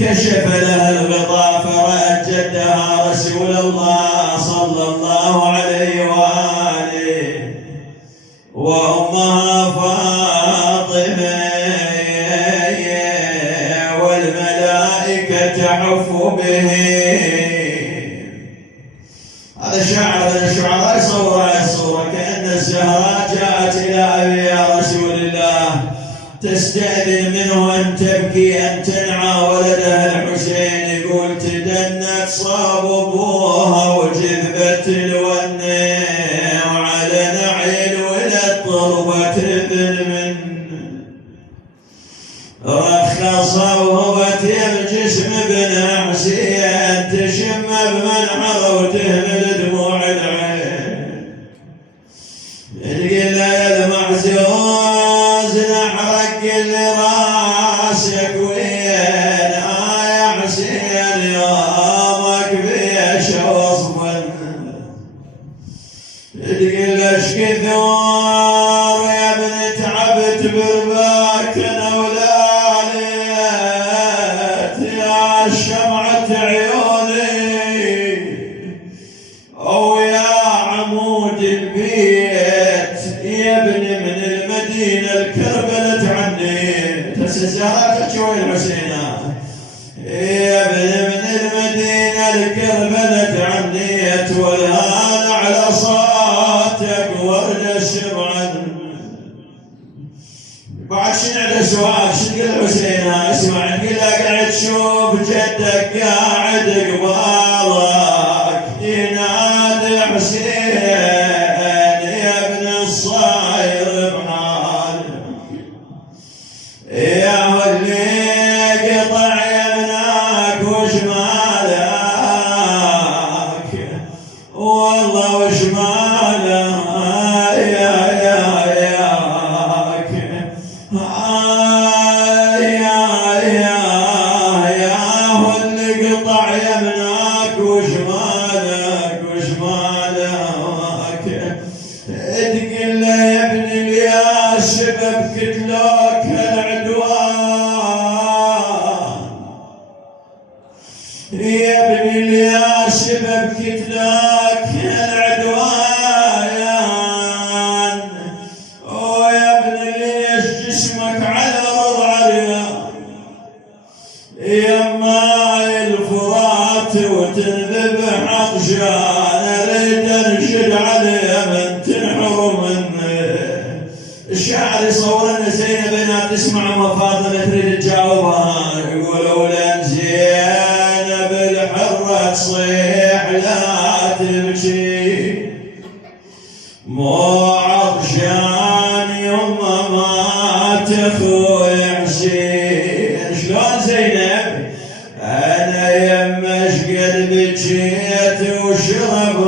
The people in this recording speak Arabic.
انكشف لها الغطاء فرأت جدها رسول الله صلى الله عليه وآله وأمها فاطمة والملائكة تحف به. هذا الشعراء يصور الصورة كأن الزهراء جاءت إلى أبي رسول الله تستأذن منه أن تبكي أن تنعى ولدها الحسين. يقول تدنت صاب أبوها وجذبت الونة وعلى نعي الولد طلبت ابن من رخص وهبت الجسم ابن حسين تشم بمنعر وتهمل دموع العين. تقول يا المعزوز نحرق اللي راسك وين يا حسين يومك بيش وصفا. تقول اش كثور يا ابن تعبت برباك انا ولاليت يا شمعة عيوني او يا عمود البيت يا ابن من المدينة الكربلة عني. تسجلت شوي الحسينة يا ابن من المدينة الكربلة عني والهان على صوتك ورد الشمعة. بعد شنو سؤال شنو الحسين اسمع تقول قاعد تشوف جدك قاعد قبالك ينادي حسين يا ابن الصاير بحالك يا اللي قطع يمناك وشمالك والله وشمالك تقول له يا ابن الياس ببكت لك العدوان يا ابن الياس ببكت لك العدوان ويا ابن ليش جسمك على العريان يما الفرات وتنذبح عطشان اريد انشد عليه من تنحر منه. الشاعر يصور ان زينب بنات تسمع وفاطمه تريد تجاوبها يقولوا لن زينب الحره تصيح لا تبكي مو عطشان يما مات اخوي حسين. شلون زينب انا يمش قلبي جيت وشرب